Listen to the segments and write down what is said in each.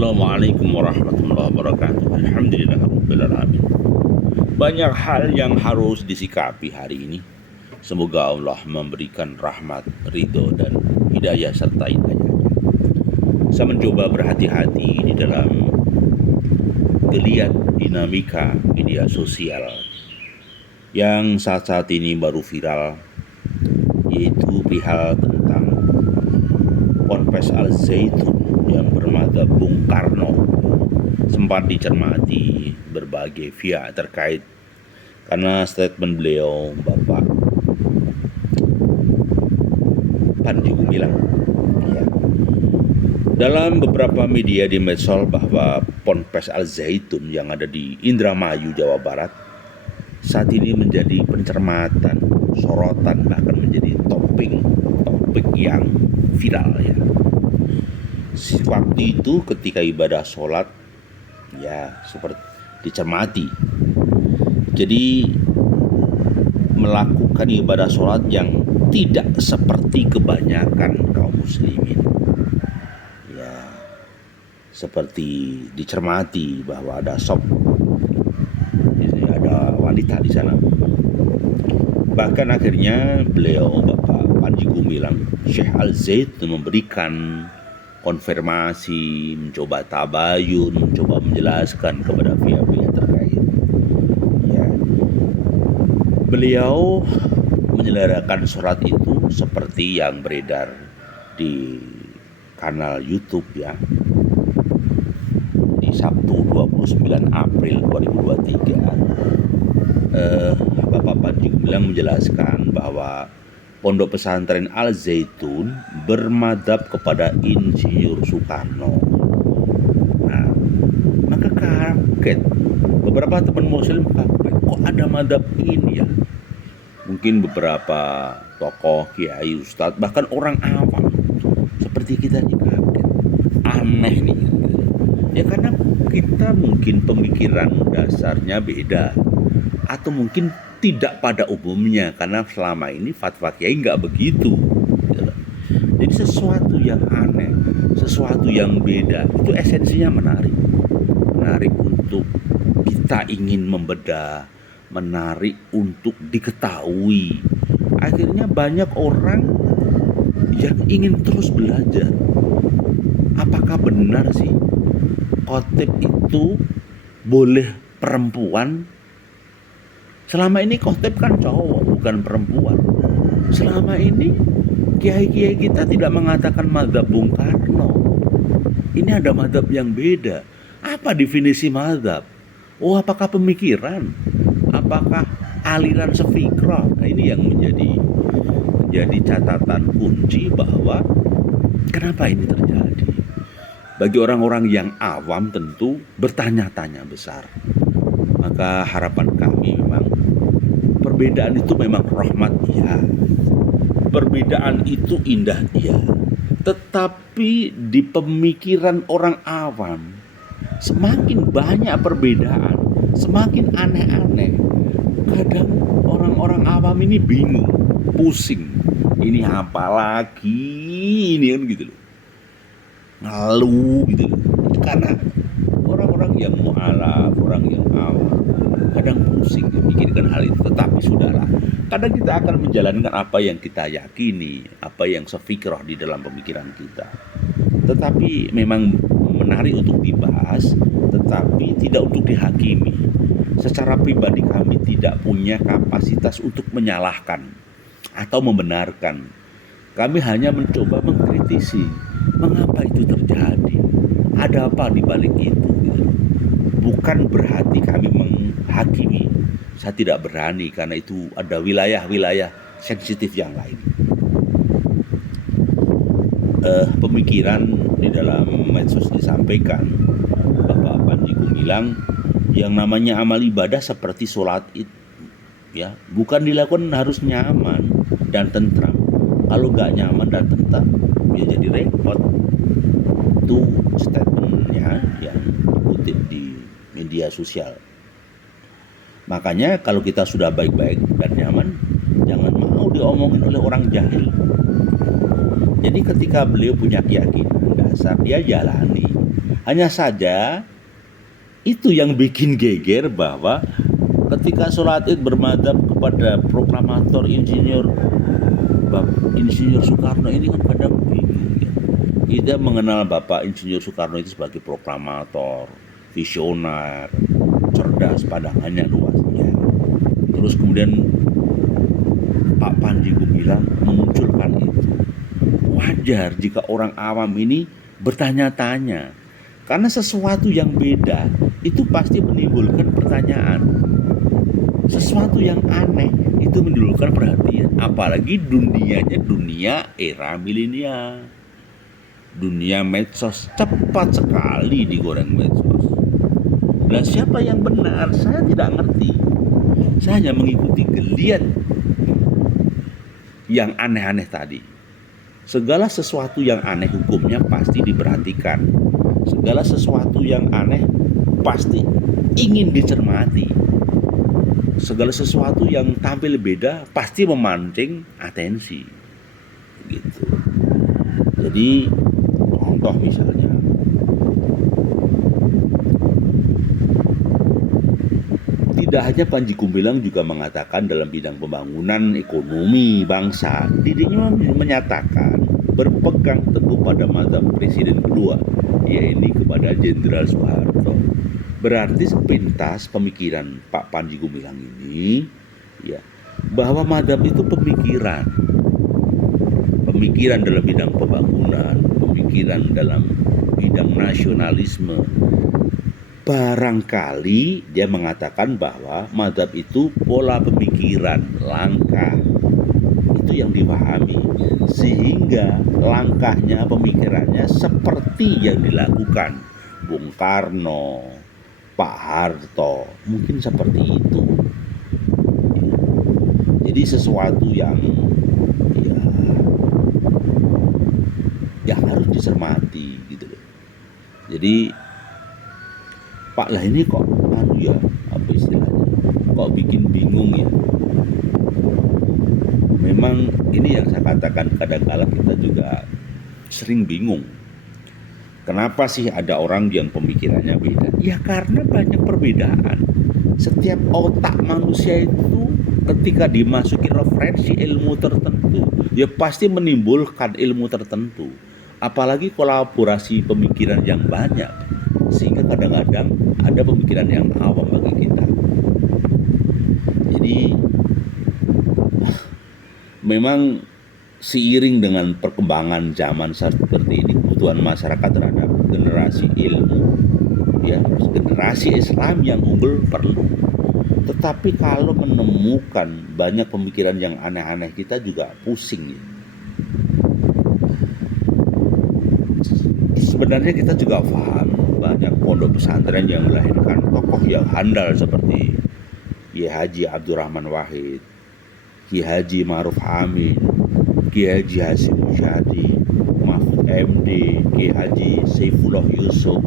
Assalamualaikum warahmatullahi wabarakatuh. Alhamdulillahirrahmanirrahim. Banyak hal yang harus disikapi hari ini. Semoga Allah memberikan rahmat, ridho, dan hidayah serta hidayahnya. Saya mencoba berhati-hati di dalam geliat dinamika media sosial yang saat-saat ini baru viral, yaitu perihal tentang Ponpes Al Zaitun yang bermadzhab Bung Karno. Sempat dicermati berbagai pihak terkait karena statement beliau, Bapak Panji Gumilang, ya, dalam beberapa media di medsos bahwa Ponpes Al Zaitun yang ada di Indramayu, Jawa Barat saat ini menjadi pencermatan, sorotan, bahkan menjadi topik yang viral, ya. Waktu itu ketika ibadah sholat, ya, seperti dicermati. Jadi melakukan ibadah sholat yang tidak seperti kebanyakan kaum muslimin, ya, seperti dicermati bahwa ada ada wanita di sana. Bahkan akhirnya beliau, Bapak Panji Gumilang, Syekh Al Zaitun, memberikan konfirmasi, mencoba tabayun, mencoba menjelaskan kepada pihak-pihak terkait. Ya, beliau menyelenggarakan sholat itu seperti yang beredar di kanal YouTube, ya, di Sabtu 29 April 2023. Bapak Panji Gumilang menjelaskan bahwa Pondok Pesantren Al Zaitun bermadhab kepada Insinyur Soekarno. Nah, maka kaget. Beberapa teman muslim kaget, kok ada madhab ini, ya? Mungkin beberapa tokoh, kiai, ustadz, bahkan orang awam seperti kita ini kaget. Aneh nih. Ya karena kita mungkin pemikiran dasarnya beda, atau mungkin tidak pada umumnya, karena selama ini fatwa kiai nggak begitu. Jadi sesuatu yang aneh, sesuatu yang beda, itu esensinya menarik untuk kita ingin membedah, menarik untuk diketahui. Akhirnya banyak orang yang ingin terus belajar. Apakah benar sih khotib itu boleh perempuan? Selama ini khotib kan cowok, bukan perempuan. Selama ini kiai-kiai kita tidak mengatakan mazhab Bung Karno. Ini ada mazhab yang beda. Apa definisi mazhab? Oh, apakah pemikiran? Apakah aliran sefikrah? Nah, ini yang menjadi catatan kunci bahwa kenapa ini terjadi. Bagi orang-orang yang awam tentu bertanya-tanya besar. Maka harapan kami memang perbedaan itu memang rahmat, ya. Perbedaan itu indah, ya. Tetapi di pemikiran orang awam semakin banyak perbedaan, semakin aneh-aneh. Kadang orang-orang awam ini bingung, pusing. Ini apa lagi? Ini kan gitu loh. Ngeluh gitu loh. Karena orang-orang yang mu'alaf, orang yang awam kadang pusing memikirkan hal itu. Tetapi sudahlah, kadang kita akan menjalankan apa yang kita yakini, apa yang sefikrah di dalam pemikiran kita. Tetapi memang menarik untuk dibahas, tetapi tidak untuk dihakimi. Secara pribadi kami tidak punya kapasitas untuk menyalahkan atau membenarkan. Kami hanya mencoba mengkritisi mengapa itu terjadi, ada apa di balik itu, gitu. Bukan berarti kami menghakimi. Saya tidak berani karena itu ada wilayah-wilayah sensitif yang lain. Pemikiran di dalam medsos disampaikan Bapak Panji Gumilang yang namanya amal ibadah seperti sholat itu, ya, bukan dilakukan harus nyaman dan tentram. Kalau gak nyaman dan tentram, ya jadi repot. Itu statementnya yang kutip di media sosial. Makanya kalau kita sudah baik-baik dan nyaman, jangan mau diomongin oleh orang jahil. Jadi ketika beliau punya keyakinan dasar, dia jalani. Hanya saja itu yang bikin geger bahwa ketika sholat id bermadhab kepada proklamator Insinyur Soekarno ini kan kadang bingung ya. Kita mengenal Bapak Insinyur Soekarno itu sebagai proklamator, visioner, cerdas, pandangannya luas ya. Terus kemudian Pak Panji Gumilang memunculkan itu. Wajar jika orang awam ini bertanya-tanya, karena sesuatu yang beda itu pasti menimbulkan pertanyaan. Sesuatu yang aneh itu menimbulkan perhatian, apalagi dunianya dunia era milenial. Dunia medsos cepat sekali digoreng medsos. Nah, siapa yang benar? Saya tidak ngerti. Saya hanya mengikuti geliat yang aneh-aneh tadi. Segala sesuatu yang aneh hukumnya pasti diperhatikan. Segala sesuatu yang aneh pasti ingin dicermati. Segala sesuatu yang tampil beda pasti memancing atensi. Gitu. Jadi contoh misalnya, tidak hanya Panji Gumilang juga mengatakan dalam bidang pembangunan ekonomi bangsa, dirinya menyatakan berpegang teguh pada mazhab presiden kedua, yaitu kepada Jenderal Soeharto. Berarti sepintas pemikiran Pak Panji Gumilang ini ya, bahwa mazhab itu pemikiran dalam bidang pembangunan, pemikiran dalam bidang nasionalisme. Barangkali dia mengatakan bahwa mazhab itu pola pemikiran, langkah, itu yang dipahami, sehingga langkahnya, pemikirannya seperti yang dilakukan Bung Karno, Pak Harto, mungkin seperti itu. Jadi sesuatu yang harus dicermati gitu loh. Jadi Pak lah ini kok apa istilahnya, kok bikin bingung ya. Memang ini yang saya katakan, kadang-kala kita juga sering bingung. Kenapa sih ada orang yang pemikirannya beda? Ya karena banyak perbedaan. Setiap otak manusia itu ketika dimasuki referensi ilmu tertentu, ya pasti menimbulkan ilmu tertentu. Apalagi kolaborasi pemikiran yang banyak, sehingga kadang-kadang ada pemikiran yang awam bagi kita. Jadi memang seiring dengan perkembangan zaman seperti ini, kebutuhan masyarakat terhadap generasi ilmu, ya, generasi Islam yang unggul perlu. Tetapi kalau menemukan banyak pemikiran yang aneh-aneh, kita juga pusing ya. Sebenarnya kita juga paham banyak pondok pesantren yang melahirkan tokoh yang handal seperti Kiai Haji Abdurrahman Wahid, Kiai Haji Ma'ruf Amin, Kiai Haji Hasyim Musyadi, Mahfud MD, Kiai Haji Saifullah Yusuf,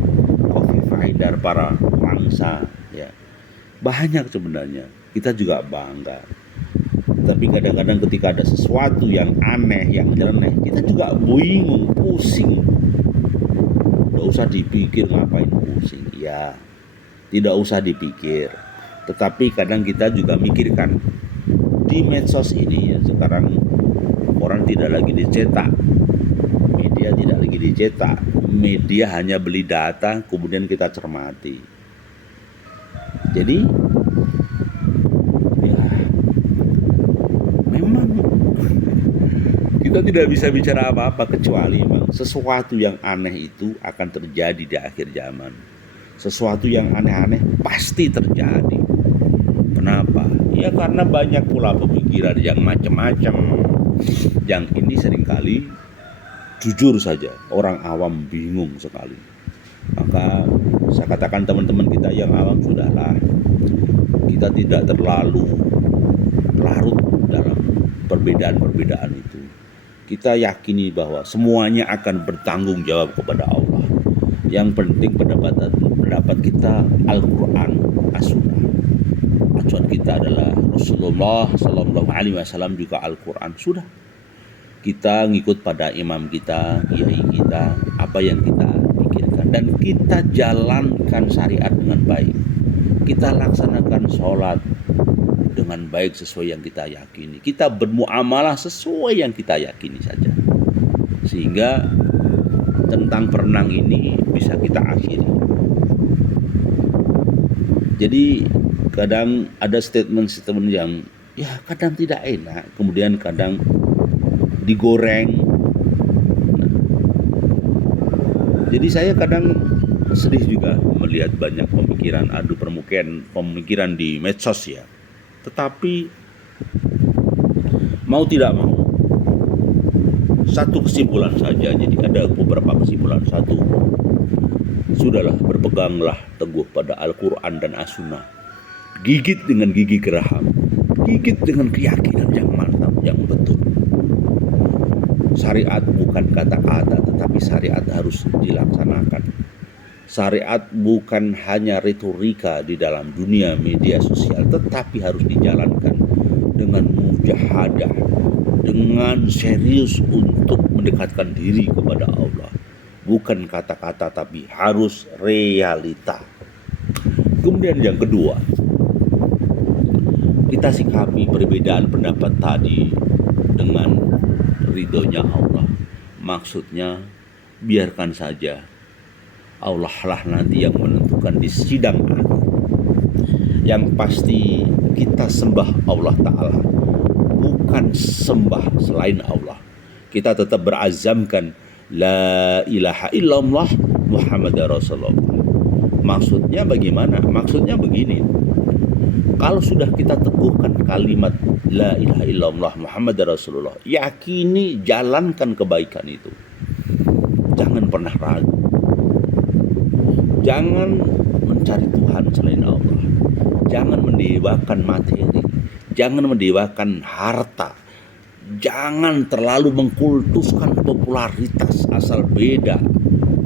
Khofifah Indar, para bangsa ya. Banyak sebenarnya, kita juga bangga. Tapi kadang-kadang ketika ada sesuatu yang aneh, yang nyeleneh, kita juga bingung, pusing. Tidak usah dipikir ngapain pusing. Ya, tidak usah dipikir. Tetapi kadang kita juga mikirkan, di medsos ini ya, sekarang orang tidak lagi dicetak, media tidak lagi dicetak, media hanya beli data kemudian kita cermati. Jadi ya memang kita tidak bisa bicara apa-apa kecuali memang sesuatu yang aneh itu akan terjadi di akhir zaman. Sesuatu yang aneh-aneh pasti terjadi. Kenapa? Ya karena banyak pula pemikiran yang macam-macam. Yang ini seringkali jujur saja orang awam bingung sekali. Maka saya katakan teman-teman kita yang awam, sudahlah, kita tidak terlalu larut dalam perbedaan-perbedaan itu. Kita yakini bahwa semuanya akan bertanggung jawab kepada Allah. Yang penting pendapat kita Al-Quran, As-Sunnah. Acuan kita adalah Rasulullah Sallallahu Alaihi Wasallam, juga Al-Quran. Sudah, kita ngikut pada imam kita, kiai kita, apa yang kita pikirkan. laksanakan dan kita jalankan syariat dengan baik. Kita laksanakan sholat dengan baik sesuai yang kita yakini. Kita bermuamalah sesuai yang kita yakini saja. Sehingga tentang perenang ini bisa kita akhiri. Jadi kadang ada statement-statement yang ya kadang tidak enak, kemudian kadang digoreng. Jadi saya kadang sedih juga melihat banyak pemikiran di medsos ya. Tetapi mau tidak mau, satu kesimpulan saja. Jadi ada beberapa kesimpulan. Satu, sudahlah, berpeganglah teguh pada Al-Quran dan As-Sunnah. Gigit dengan gigi geraham, gigit dengan keyakinan yang mantap, yang betul. Syariat bukan kata-kata, tetapi syariat harus dilaksanakan. Syariat bukan hanya retorika di dalam dunia media sosial, tetapi harus dijalankan dengan mujahadah, dengan serius untuk mendekatkan diri kepada Allah. Bukan kata-kata, tapi harus realita. Kemudian yang kedua, kita sikapi perbedaan pendapat tadi dengan ridhonya Allah. Maksudnya biarkan saja, Allah lah nanti yang menentukan di sidang akhir. Yang pasti kita sembah Allah Ta'ala, bukan sembah selain Allah. Kita tetap berazamkan la ilaha illallah Muhammad Rasulullah. Maksudnya bagaimana? Maksudnya begini, kalau sudah kita teguhkan kalimat la ilaha illallah Muhammad Rasulullah, yakini, jalankan kebaikan itu. Jangan pernah ragu. Jangan mencari Tuhan selain Allah. Jangan mendewakan materi. Jangan mendewakan harta. Jangan terlalu mengkultuskan popularitas asal beda,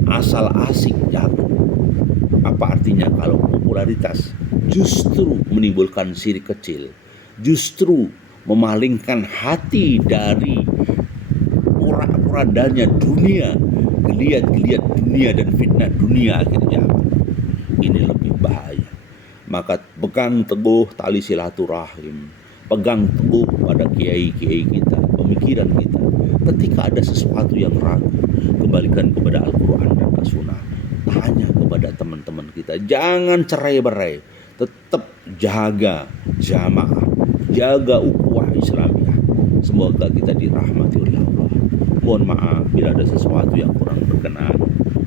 asal asing. Jangan. Apa artinya kalau popularitas? Justru menimbulkan syirik kecil. Justru memalingkan hati dari porak-porandanya dunia, geliat-geliat dunia dan fitnah dunia akhirnya. Ini lebih bahaya. Maka pegang teguh tali silaturahim, pegang teguh pada kiai-kiai kita, pemikiran kita. Ketika ada sesuatu yang ragu, kembalikan kepada Al-Quran dan As-Sunnah. Tanya kepada teman-teman kita, jangan cerai-berai. Tetap jaga jamaah, jaga ukhuwah Islamiyah. Semoga kita dirahmati oleh Allah. Mohon maaf bila ada sesuatu yang kurang berkenan.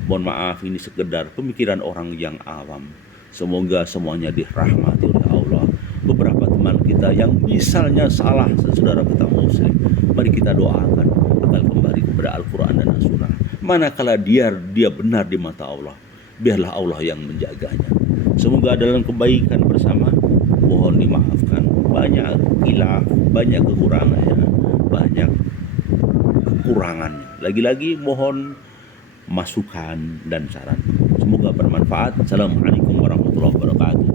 Mohon maaf, ini sekedar pemikiran orang yang awam. Semoga semuanya dirahmati oleh Allah. Beberapa teman kita yang misalnya salah, saudara kita muslim, mari kita doakan agar kembali kepada Al-Quran dan As-Sunnah. Manakala dia benar di mata Allah, biarlah Allah yang menjaganya. Semoga dalam kebaikan bersama, mohon dimaafkan banyak khilaf, banyak kekurangannya, Lagi-lagi mohon masukan dan saran. Semoga bermanfaat. Assalamualaikum warahmatullahi wabarakatuh.